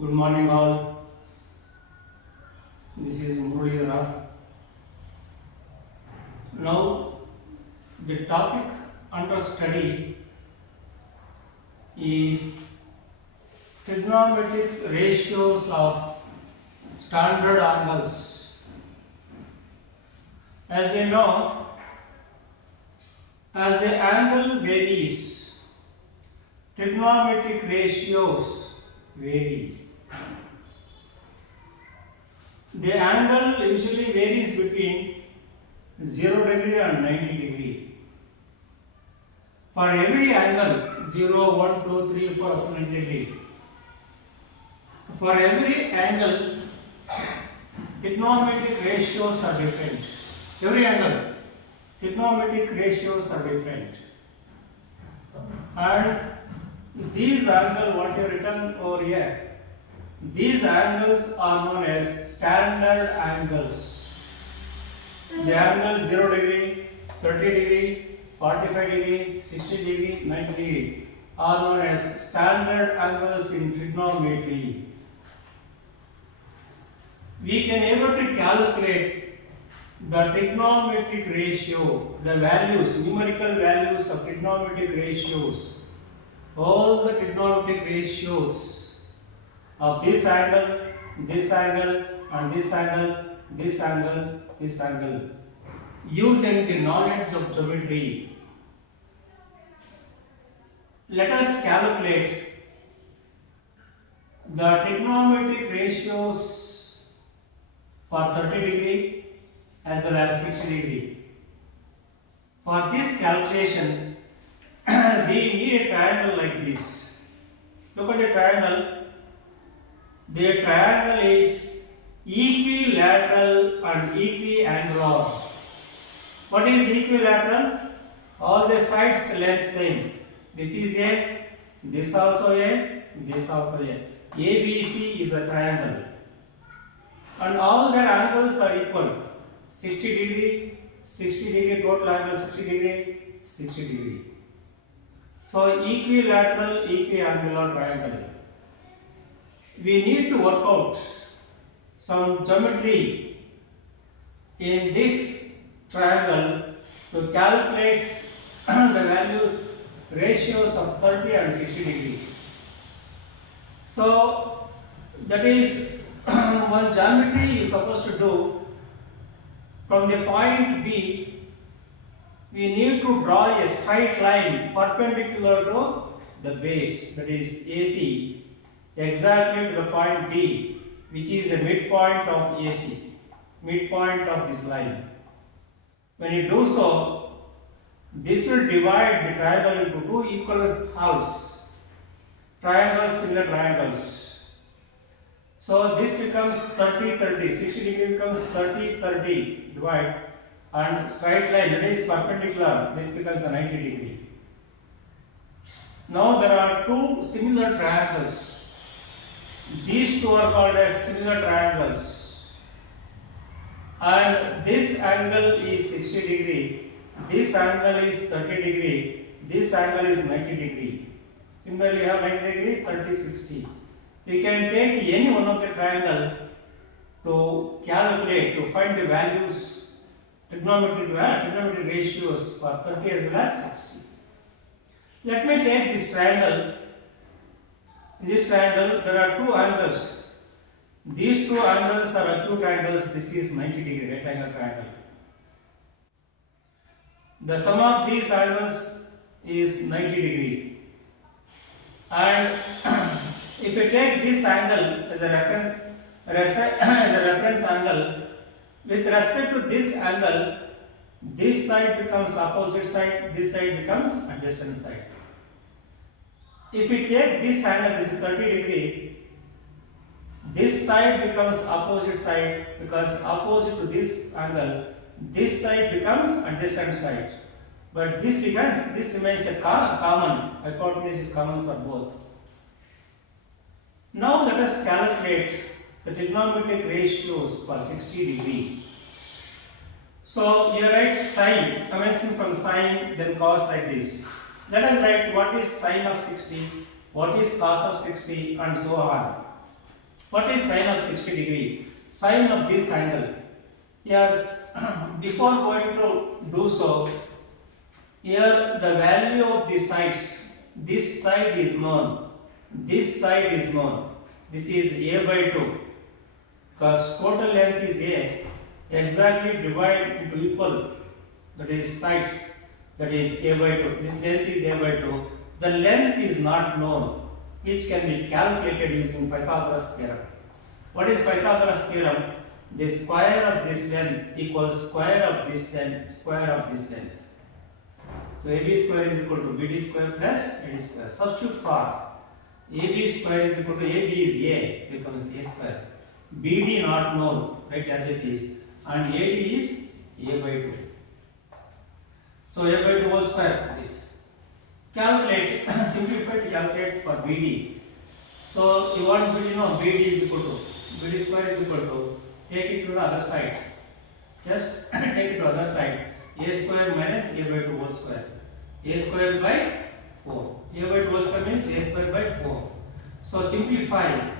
Good morning all. This is Muralidhara. Now the topic under study is trigonometric ratios of standard angles. As we know, as the angle varies, trigonometric ratios vary. The angle usually varies between 0 degree and 90 degree. For every angle 0, 1, 2, 3, 4, 90 degree. For every angle, trigonometric ratios are different. Every angle, trigonometric ratios are different. And these angles, what you written over here, these angles are known as standard angles. The angle 0 degree, 30 degree, 45 degree, 60 degree, 90 degree are known as standard angles in trigonometry. We can able to calculate the trigonometric ratio, the values, numerical values of trigonometric ratios, all the trigonometric ratios of this angle, this angle, and this angle, this angle, this angle, using the knowledge of geometry. Let us calculate the trigonometric ratios for 30 degree as well as 60 degree. For this calculation, we need a triangle like this. Look at the triangle. The triangle is equilateral and equiangular. What is equilateral? All the sides length same. This is A, this also A, this also A. ABC is a triangle. And all their angles are equal. 60 degree, 60 degree, total angle 60 degree, 60 degree. So equilateral, equiangular triangle. We need to work out some geometry in this triangle to calculate the values, ratios of 30 and 60 degree. So that is one geometry you are supposed to do. From the point B, we need to draw a straight line perpendicular to the base, that is AC, exactly to the point D, which is the midpoint of AC, midpoint of this line. When you do so, this will divide the triangle into two equal halves, triangles, similar triangles. So this becomes 30, 30, 60 degree becomes 30, 30, divide, and straight line, that is perpendicular, this becomes a 90 degree. Now there are two similar triangles. These two are called as similar triangles. And this angle is 60 degree, this angle is 30 degree, this angle is 90 degree. Similarly, you have 90 degree, 30, 60. We can take any one of the triangle to calculate, to find the values, trigonometric ratios for 30 as well as 60. Let me take this triangle. In this triangle, there are two angles. These two angles are acute angles. This is 90 degree, right angle triangle. The sum of these angles is 90 degree. And if you take this angle as a reference angle, with respect to this angle, this side becomes opposite side, this side becomes adjacent side. If we take this angle, this is 30 degree, this side becomes opposite side because opposite to this angle, this side becomes adjacent side. But this remains a common, hypotenuse is common for both. Now let us calculate the trigonometric ratios for 60 degree. So you write sine, commencing from sine, then cos like this. Let us write what is sine of 60, what is cos of 60, and so on. What is sine of 60 degree? Sine of this angle. Here, before going to do so, here the value of the sides. This side is known. This side is known. This is a by 2. Because total length is a. Exactly divide into equal. That is sides. That is a by 2. This length is a by 2. The length is not known, which can be calculated using Pythagoras theorem. What is Pythagoras theorem? The square of this length equals square of this length, square of this length. So AB square is equal to BD square plus AD square. Substitute for AB square is equal to AB is A, becomes A square. BD not known, right, as it is, and AD is A by 2. So A by 2 whole square is. Calculate, simplify to calculate for BD. So you want to know BD is equal to, BD square is equal to, take it to the other side. Just take it to the other side. A square minus A by 2 whole square. A square by 4. A by 2 whole square means A square by 4. So simplify,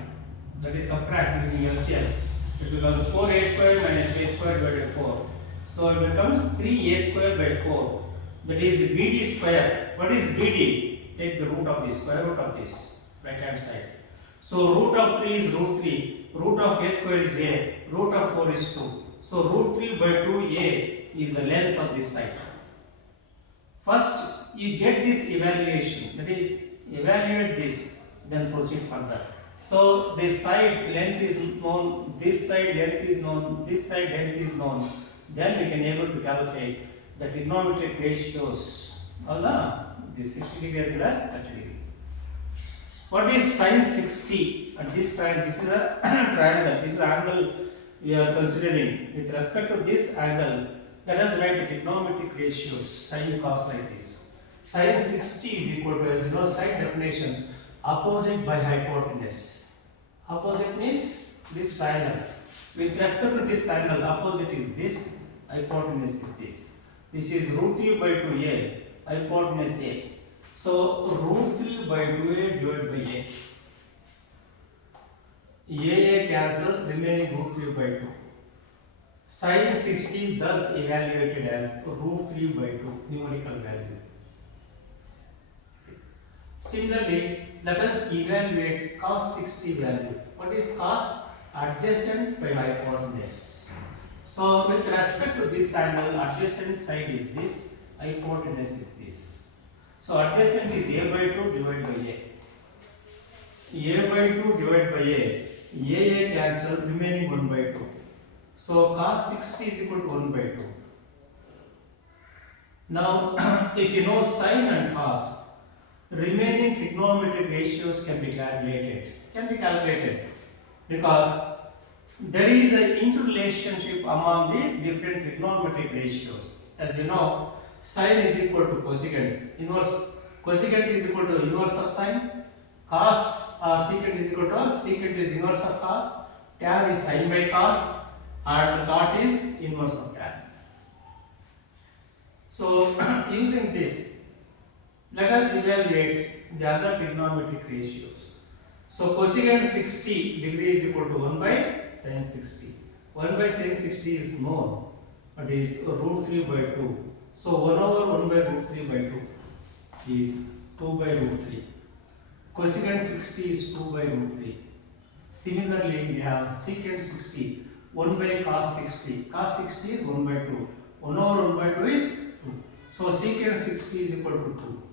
that is subtract using LCM. It becomes 4A square minus A square divided by 4. So it becomes 3A square by 4. That is BD square. What is BD? Take the root of this, square root of this, right hand side. So root of 3 is root 3. Root of A square is A. Root of 4 is 2. So root 3 by 2A is the length of this side. First, you get this evaluation. That is, evaluate this, then proceed further. So this side length is known, this side length is known, this side length is known. Then we can able to calculate the trigonometric ratios of the 60 degree as well as 30 degree. What is sine 60? At this time, this is a triangle. This is the angle we are considering. With respect to this angle, let us write the trigonometric ratios, sine cos like this. Sine 60 is equal to, as you know, side definition, opposite by hypotenuse. Opposite means this triangle. With respect to this angle, opposite is this, hypotenuse is this. This is root 3 by 2a, hypotenuse a. So root 3 by 2a divided by a. A cancel, remaining root 3 by 2. Sine 60 thus evaluated as root 3 by 2 numerical value. Similarly, let us evaluate cos 60 value. What is cos? Adjacent by hypotenuse. So with respect to this angle, adjacent side is this, hypotenuse is this. So adjacent is a by 2 divided by a. A by 2 divided by a cancel, remaining 1 by 2. So cos 60 is equal to 1 by 2. Now, if you know sine and cos, remaining trigonometric ratios can be calculated. Because there is an interrelationship among the different trigonometric ratios. As you know, sine is equal to cosecant. Cosecant is equal to inverse of sine. Cos secant is equal to secant is inverse of cos. Tan is sine by cos. And cot is inverse of tan. So, using this, let us evaluate the other trigonometric ratios. So, cosecant 60 degree is equal to 1 by sin 60. 1 by sin 60 is known, but is root 3 by 2. So, 1 over 1 by root 3 by 2 is 2 by root 3. Cosecant 60 is 2 by root 3. Similarly, we have secant 60, 1 by cos 60. Cos 60 is 1 by 2. 1 over 1 by 2 is 2. So, secant 60 is equal to 2.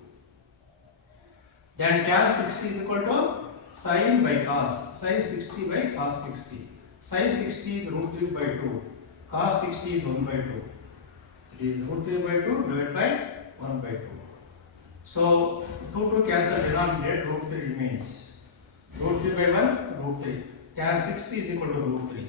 Then tan 60 is equal to sin by cos. Sin 60 by cos 60. Sin 60 is root 3 by 2. Cos 60 is 1 by 2. It is root 3 by 2 divided by 1 by 2. So, 2 cancel denominator, root 3 remains. Root 3 by 1, root 3. Tan 60 is equal to root 3.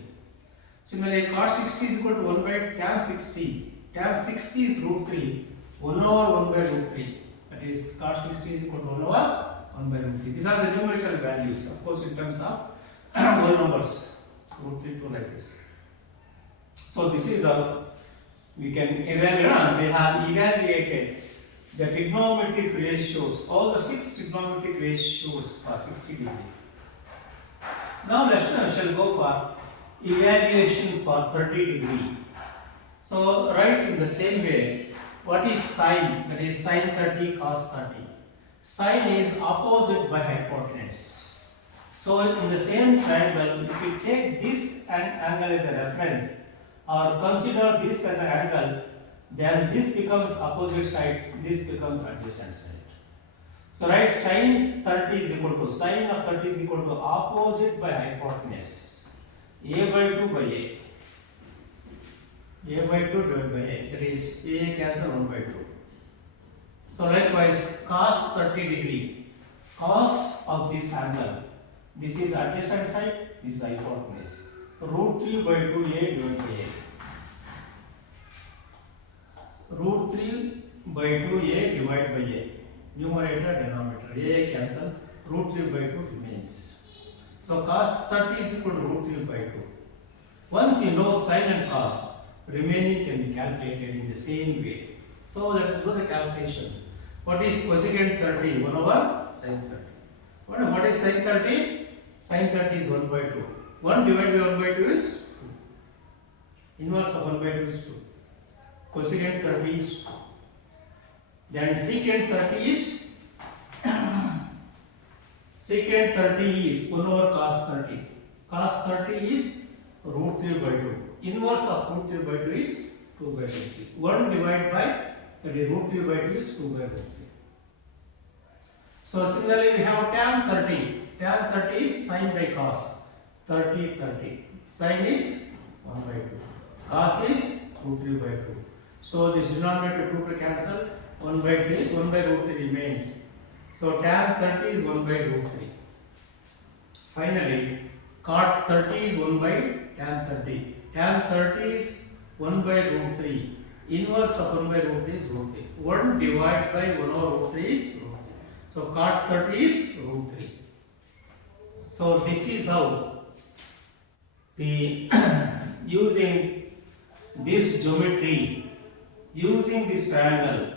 Similarly, cot 60 is equal to 1 by tan 60. Tan 60 is root 3. 1 over 1 by root 3. That is, cot 60 is equal to 1 over 1 by root 3. These are the numerical values, of course, in terms of whole numbers. Root 3 to like this. So, this is how we can evaluate. We have evaluated the trigonometric ratios, all the 6 trigonometric ratios for 60 degree. Now we shall go for evaluation for 30 degree. So write in the same way, what is sine? That is sine 30 cos 30. Sine is opposite by hypotenuse. So in the same triangle, if you take this angle as a reference or consider this as an angle, then this becomes opposite side, this becomes adjacent side. So write sine 30 is equal to, sine of 30 is equal to opposite by hypotenuse. A by 2 by A. A by 2 divided by A. That is A cancel 1 by 2. So likewise cos 30 degree. Cos of this angle. This is adjacent side, this is hypotenuse. Root 3 by 2A divided by A. Root 3 by 2A divided by A. Numerator, denominator. A cancel. Root 3 by 2 remains. So cos 30 is equal to root 3 by 2. Once you know sine and cos, remaining can be calculated in the same way. So let us do the calculation. What is cosecant 30? 1 over sin 30. What is sin 30? Sin 30 is 1 by 2. 1 divided by 1 by 2 is 2. Inverse of 1 by 2 is 2. Cosecant 30 is 2. Then secant 30 is secant 30 is 1 over cos 30. Cos 30 is root 3 by 2. Inverse of root 3 by 2 is 2 by 3. 1 divided by, that is root 3 by 2 is 2 by 3. So similarly we have tan 30. Tan 30 is sin by cos. 30, 30. Sin is 1 by 2. Cos is root 3 by 2. So this denominator 2 to cancel. 1 by 3, 1 by root 3 remains. So tan 30 is 1 by root 3. Finally, cot 30 is 1 by tan 30. Tan 30 is 1 by root 3. Inverse of 1 by root 3 is root 3. 1 divided by 1 over root 3 is root 3. So cot 30 is root 3. So this is how the using this geometry, using this triangle,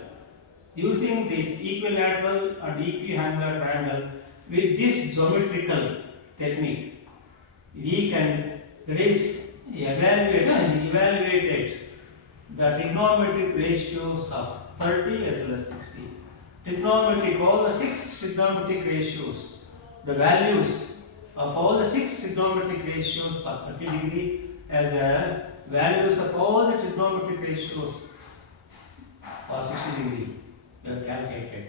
using this equilateral and equiangular triangle, with this geometrical technique, we can, that is, evaluated the trigonometric ratios of 30 as well as 60. Trigonometric, all the 6 trigonometric ratios, the values of all the 6 trigonometric ratios for 30 degree as values of all the trigonometric ratios for 60 degree we have calculated,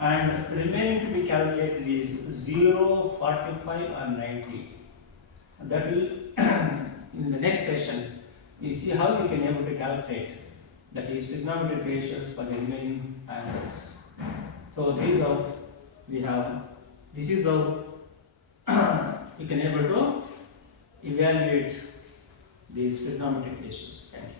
and remaining to be calculated is 0, 45 and 90. That will in the next session we see how we can able to calculate, that is trigonometric ratios for the remaining angles. So these are we have, this is how we can able to evaluate these trigonometric ratios. Thank you.